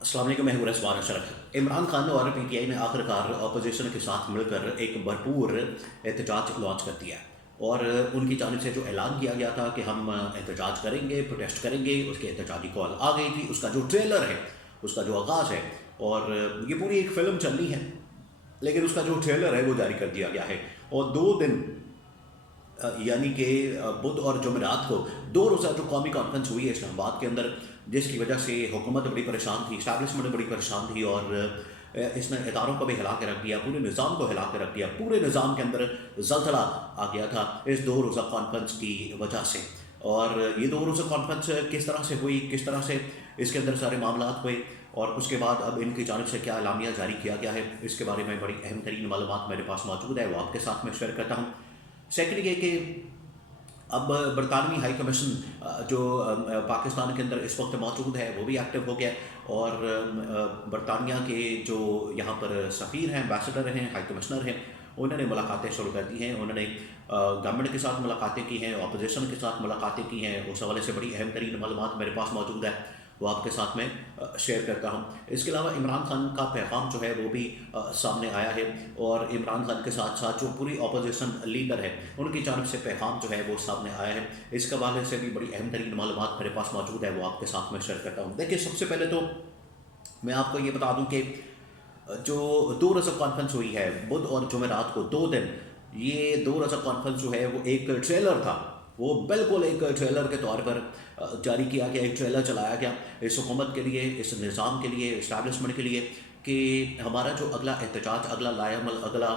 अस्सलाम वालेकुम, मैं हूं रज़वान अशरफ। इमरान खान और पीटीआई ने आखिरकार अपोजिशन के साथ मिलकर एक भरपूर एहतजाज लॉन्च कर दिया और उनकी जानिब से जो ऐलान किया गया था कि हम एहतजाज करेंगे, प्रोटेस्ट करेंगे, उसके एहतजाजी कॉल आ गई थी। उसका जो ट्रेलर है, उसका जो आगाज़ है, और ये पूरी एक फ़िल्म चलनी है, लेकिन उसका जो ट्रेलर है वो जारी कर दिया गया है। और 2 दिन यानी कि बुध और जुमेरात को 2 रोज़ा जो कौमी कॉन्फ्रेंस हुई है इस्लामाबाद के अंदर, जिसकी वजह से हुकूमत बड़ी परेशान थी, इस्टेब्लिशमेंट बड़ी परेशान थी, और इसने इदारों को भी हिला के रख दिया, पूरे निज़ाम को हिला के रख दिया। पूरे निज़ाम के अंदर ज़लज़ला आ गया था इस 2 रोज़ा कॉन्फ्रेंस की वजह से। और ये 2 रोज़ा कॉन्फ्रेंस किस तरह से हुई, किस तरह से इसके अंदर सारे मामलात हुए, और उसके बाद अब इनकी जानिब से क्या एलामिया जारी किया गया है, इसके बारे में बड़ी अहम तरीन मालूमात मेरे पास मौजूद है, वो आपके साथ में शेयर करता हूँ। सेकेंड ये कि अब बरतानवी हाई कमीशन जो पाकिस्तान के अंदर इस वक्त मौजूद है वो भी एक्टिव हो गया, और बरतानिया के जो यहाँ पर सफ़ीर हैं, एम्बेसडर हैं, हाई कमिश्नर हैं, उन्होंने मुलाकातें शुरू कर दी हैं। उन्होंने गवर्नमेंट के साथ मुलाकातें की हैं, अपोजिशन के साथ मुलाकातें की हैं। उस हवाले से बड़ी अहम तरीन मालूमात मेरे पास मौजूद है, वो आपके साथ में शेयर करता हूँ। इसके अलावा इमरान खान का पैगाम जो है वो भी सामने आया है, और इमरान खान के साथ साथ जो पूरी अपोजिशन लीडर है उनकी जानब से पैगाम जो है वो सामने आया है। इसके हवाले से भी बड़ी अहम तरीन मालूमात मेरे पास मौजूद है, वो आपके साथ में शेयर करता हूँ। देखिए, सबसे पहले तो मैं आपको ये बता दूँ कि जो 2 रोज़ा कॉन्फ्रेंस हुई है बुध और जुमेरात को 2 दिन, ये 2 रोज़ा कॉन्फ्रेंस जो है वो एक ट्रेलर था। वो बिल्कुल एक ट्रेलर के तौर पर जारी किया गया, एक ट्रेलर चलाया गया इस हुकूमत के लिए, इस निज़ाम के लिए, इस्टेब्लिशमेंट के लिए, कि हमारा जो अगला एहतजाज, अगला लाएमल, अगला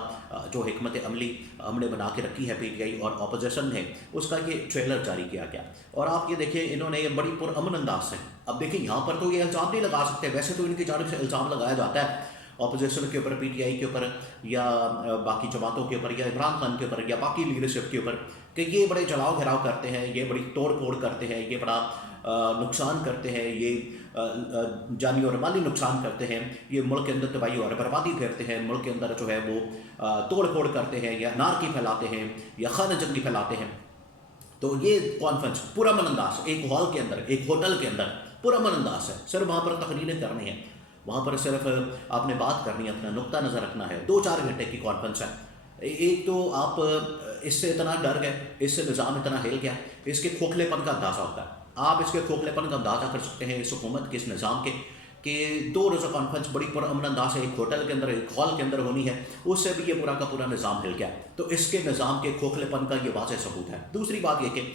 जो हिकमत अमली हमने बना के रखी है पीटीआई और अपोजिशन है, उसका ये ट्रेलर जारी किया गया। और आप ये देखिए, इन्होंने ये बड़ी पुरअमन अंदाज से, अब देखिए यहाँ पर तो ये इल्ज़ाम नहीं लगा सकते, वैसे तो इनकी जानिब से इल्ज़ाम लगाया जाता है अपोजिशन के ऊपर, पीटीआई के ऊपर, या बाकी जमातों के ऊपर, या इमरान खान के ऊपर, या बाकी लीडरशिप के ऊपर, कि ये बड़े जलाओ घिराव करते हैं, ये बड़ी तोड़ फोड़ करते हैं, ये बड़ा नुकसान करते हैं, ये जानी और माली नुकसान करते हैं, ये मुल्क के अंदर तबाही और बर्बादी करते हैं, मुल्क के अंदर जो है वो तोड़ फोड़ करते हैं, या नारकी फैलाते हैं, या खाना जंगी फैलाते हैं। तो ये कॉन्फ्रेंस पुरअमन अंदाज, एक हॉल के अंदर, एक होटल के अंदर पुरअमन अंदाज है। सिर्फ वहाँ पर तकरीरें करनी है, वहाँ पर सिर्फ आपने बात करनी है, अपना नुक्ता नज़र रखना है। 2-4 घंटे की कॉन्फ्रेंस है। एक तो आप इससे इतना डर गए, इससे निज़ाम इतना हिल गया, इसके खोखलेपन का अंदाज़ा होता है। आप इसके खोखलेपन का अंदाज़ा कर सकते हैं इस हुकूमत के, इस निज़ाम के, कि 2 रोज़ा कॉन्फ्रेंस बड़ी पुरअमन अंदाज से एक होटल के अंदर, एक हॉल के अंदर होनी है, उससे भी ये पूरा का पूरा निज़ाम हिल गया। तो इसके निज़ाम के खोखलेपन का ये वाज़ेह सबूत है। दूसरी बात ये कि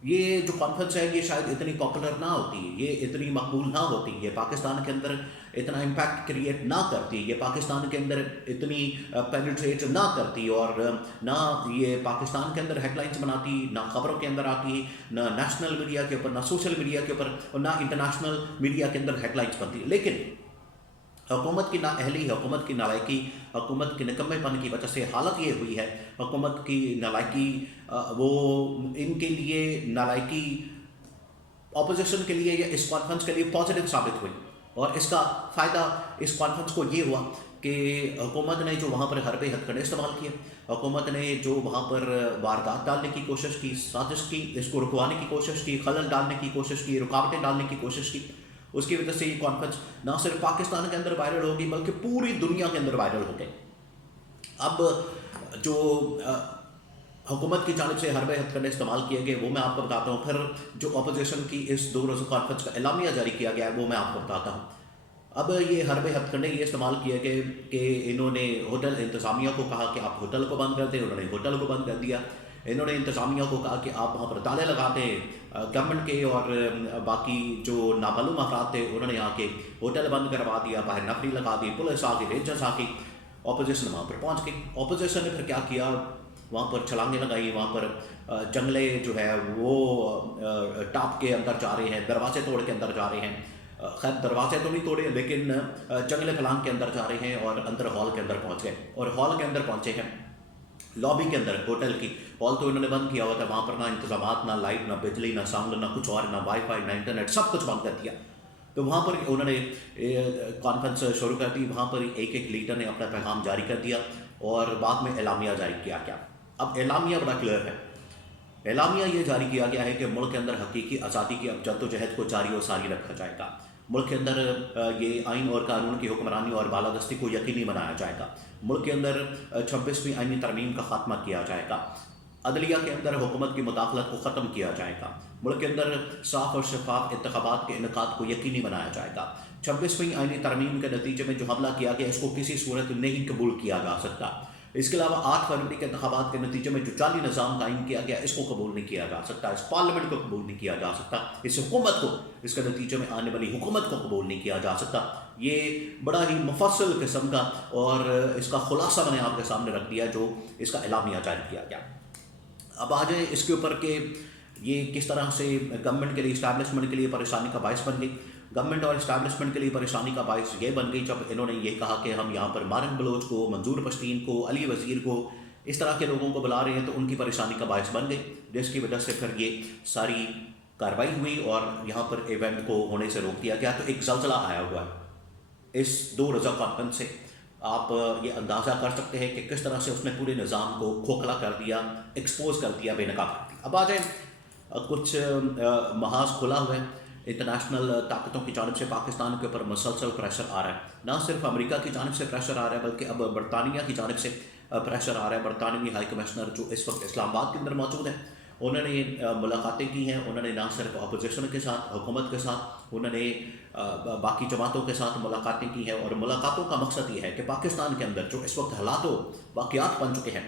ये जो कॉन्फ्रेंस है ये शायद इतनी पॉपुलर ना होती, ये इतनी मकबूल ना होती, ये पाकिस्तान के अंदर इतना इम्पैक्ट क्रिएट ना करती, ये पाकिस्तान के अंदर इतनी पेनिट्रेट ना करती, और ना ये पाकिस्तान के अंदर हेडलाइंस बनाती, ना खबरों के अंदर आती, ना नेशनल मीडिया के ऊपर, ना सोशल मीडिया के ऊपर, और ना इंटरनेशनल मीडिया के अंदर हेडलाइंस बनती। लेकिन हुकूमत की नाअहली, हुकूमत की नालायकी, हुकूमत के निकम्मेपन की वजह से हालत ये हुई है, हुकूमत की नालायकी, वो इनके लिए नालायकी अपोजिशन के लिए या इस कॉन्फ्रेंस के लिए पॉजिटिव साबित हुई। और इसका फ़ायदा इस कॉन्फ्रेंस को ये हुआ कि हुकूमत ने जो वहाँ पर हरबे हथकंडे इस्तेमाल किए, हुकूमत ने जो वहाँ पर वारदात डालने की कोशिश की, साजिश की, इसको रुकवाने की कोशिश की, खलल डालने की कोशिश की, रुकावटें डालने की कोशिश की, उसकी वजह से ये कॉन्फ्रेंस ना सिर्फ पाकिस्तान के अंदर वायरल होगी बल्कि पूरी दुनिया के अंदर वायरल हो गई। अब जो हुकूमत की जानिब से हरबे हथकंडे इस्तेमाल किए गए वो मैं आपको बताता हूँ। फिर जो अपोजिशन की इस 2 रोज़ा कॉन्फ्रेंस का एलामिया जारी किया गया है वो मैं आपको बताता हूँ। अब ये हरबे हथकंडे ये इस्तेमाल किए गए कि इन्होंने होटल इंतज़ामिया को कहा कि आप होटल को बंद कर दें, उन्होंने होटल को बंद कर दिया। इन्होंने इंतज़ामिया को कहा कि आप वहाँ पर ताले लगा दें, गवर्नमेंट के और बाकी जो नामालूम अफराद थे उन्होंने आके होटल बंद करवा दिया, बाहर नफरी लगा दी, पुलिस आ गई, रेंजर्स आ गई, अपोजिशन वहाँ पर पहुँच गई। अपोजिशन ने फिर क्या किया, वहाँ पर छलांगें लगाई, वहाँ पर जंगले जो है वो टाप के अंदर जा रहे हैं, दरवाजे तोड़ के अंदर जा रहे हैं। खैर दरवाजे तो नहीं तोड़े, लेकिन जंगले फलांग के अंदर जा रहे हैं और अंदर हॉल के अंदर पहुँच गए। और हॉल के अंदर पहुँचे हैं, लॉबी के अंदर होटल की, हॉल तो इन्होंने बंद किया हुआ था, वहाँ पर ना इंतजामात, ना लाइट, ना बिजली, ना साउंड, ना कुछ और, ना वाईफाई, ना इंटरनेट, सब कुछ बंद कर दिया। तो वहाँ पर उन्होंने कॉन्फ्रेंस शुरू कर दी, वहाँ पर एक एक लीडर ने अपना पैगाम जारी कर दिया और बाद में एलामिया जारी किया गया। अब एलामिया बड़ा क्लियर है, एलामिया ये जारी किया गया है कि मुल्क के अंदर हकीकी आज़ादी की अब जद्दोजहद को जारी और सारी रखा जाएगा। ملک کے اندر یہ آئین اور قانون کی حکمرانی اور بالادستی کو یقینی بنایا جائے گا، ملک کے اندر 26ویں آئینی ترمیم کا خاتمہ کیا جائے گا، عدلیہ کے اندر حکومت کی مداخلت کو ختم کیا جائے گا، ملک کے اندر صاف اور شفاف انتخابات کے انعقاد کو یقینی بنایا جائے گا۔ 26ویں آئینی ترمیم کے نتیجے میں جو حملہ کیا گیا اس کو کسی صورت نہیں قبول کیا جا سکتا۔ اس کے علاوہ 8 فروری کے انتخابات کے نتیجے میں جو جعلی نظام قائم کیا گیا اس کو قبول نہیں کیا جا سکتا، اس پارلیمنٹ کو قبول نہیں کیا جا سکتا، اس حکومت کو، اس کے نتیجے میں آنے والی حکومت کو قبول نہیں کیا جا سکتا۔ یہ بڑا ہی مفصل قسم کا اور اس کا خلاصہ میں نے آپ کے سامنے رکھ دیا جو اس کا اعلامیہ جاری کیا گیا۔ اب آ جائیں اس کے اوپر کہ یہ کس طرح سے گورنمنٹ کے لیے، اسٹیبلشمنٹ کے لیے پریشانی کا باعث بن گئی۔ گورنمنٹ اور اسٹیبلشمنٹ کے لیے پریشانی کا باعث یہ بن گئی جب انہوں نے یہ کہا کہ ہم یہاں پر مارن بلوچ کو، منظور پشتین کو، علی وزیر کو، اس طرح کے لوگوں کو بلا رہے ہیں، تو ان کی پریشانی کا باعث بن گئی، جس کی وجہ سے پھر یہ ساری کارروائی ہوئی اور یہاں پر ایونٹ کو ہونے سے روک دیا گیا۔ تو ایک زلزلہ آیا ہوا ہے اس 2 روزہ کانفرنس سے۔ آپ یہ اندازہ کر سکتے ہیں کہ کس طرح سے اس نے پورے نظام کو کھوکھلا کر دیا، ایکسپوز کر دیا، بے نقاب کر دیا۔ اب آ جائیں کچھ محاذ کھلا ہوا ہے، انٹرنیشنل طاقتوں کی جانب سے پاکستان کے اوپر مسلسل پریشر آ رہا ہے، نہ صرف امریکہ کی جانب سے پریشر آ رہا ہے بلکہ اب برطانیہ کی جانب سے پریشر آ رہا ہے۔ برطانوی ہائی کمشنر جو اس وقت اسلام آباد کے اندر موجود ہیں، انہوں نے ملاقاتیں کی ہیں، انہوں نے نہ صرف اپوزیشن کے ساتھ، حکومت کے ساتھ، انہوں نے باقی جماعتوں کے ساتھ ملاقاتیں کی ہیں، اور ملاقاتوں کا مقصد یہ ہے کہ پاکستان کے اندر جو اس وقت حالات و واقعات بن چکے ہیں،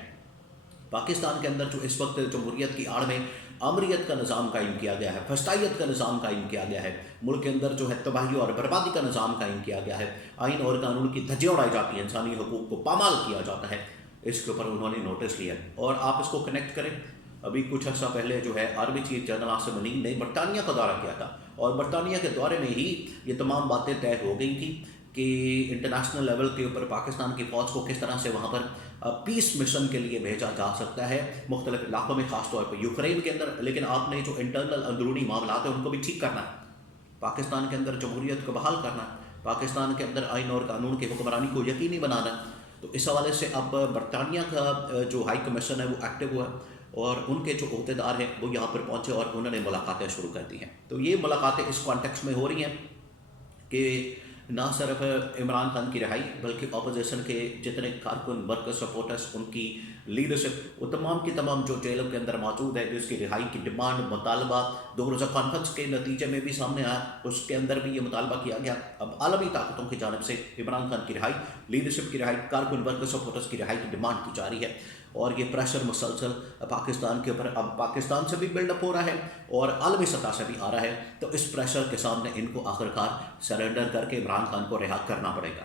پاکستان کے اندر جو اس وقت جمہوریت کی آڑ میں آمریت کا نظام قائم کیا گیا ہے، فسطائیت کا نظام قائم کیا گیا ہے، ملک کے اندر جو ہے تباہی اور بربادی کا نظام قائم کیا گیا ہے، آئین اور قانون کی دھجیاں اڑائی جاتی ہیں، انسانی حقوق کو پامال کیا جاتا ہے، اس کے اوپر انہوں نے نوٹس لیا ہے۔ اور آپ اس کو کنیکٹ کریں، ابھی کچھ عرصہ پہلے جو ہے آرمی چیف جنرل عاصم منیع نے برطانیہ کا دورہ کیا تھا، اور برطانیہ کے دورے میں ہی یہ تمام باتیں طے ہو گئی تھیں کہ انٹرنیشنل لیول کے اوپر پاکستان کی فوج کو کس طرح سے وہاں پر پیس مشن کے لیے بھیجا جا سکتا ہے مختلف علاقوں میں، خاص طور پہ یوکرین کے اندر، لیکن آپ نے جو انٹرنل اندرونی معاملات ہیں ان کو بھی ٹھیک کرنا ہے، پاکستان کے اندر جمہوریت کو بحال کرنا ہے، پاکستان کے اندر آئین اور قانون کی حکمرانی کو یقینی بنانا ہے۔ تو اس حوالے سے اب برطانیہ کا جو ہائی کمیشن ہے وہ ایکٹیو ہوا ہے، اور ان کے جو عہدیدار ہیں وہ یہاں پر پہنچے اور انہوں نے ملاقاتیں شروع کر دی ہیں۔ تو یہ ملاقاتیں اس کانٹیکسٹ میں ہو رہی ہیں کہ نہ صرف عمران خان کی رہائی بلکہ اپوزیشن کے جتنے کارکن، ورکر، سپورٹرز، ان کی لیڈرشپ، وہ تمام کی تمام جو جیلوں کے اندر موجود ہے، جس کی رہائی کی ڈیمانڈ، مطالبہ 2 روزہ کانفرنس کے نتیجے میں بھی سامنے آیا، اس کے اندر بھی یہ مطالبہ کیا گیا۔ اب عالمی طاقتوں کی جانب سے عمران خان کی رہائی، لیڈرشپ کی رہائی، کارکن، ورکر، سپورٹرز کی رہائی کی ڈیمانڈ کی جا رہی ہے، اور یہ پریشر مسلسل پاکستان کے اوپر اب پاکستان سے بھی بلڈ اپ ہو رہا ہے اور عالمی سطح سے بھی آ رہا ہے۔ تو اس پریشر کے سامنے ان کو آخرکار سرنڈر کر کے عمران خان کو رہا کرنا پڑے گا۔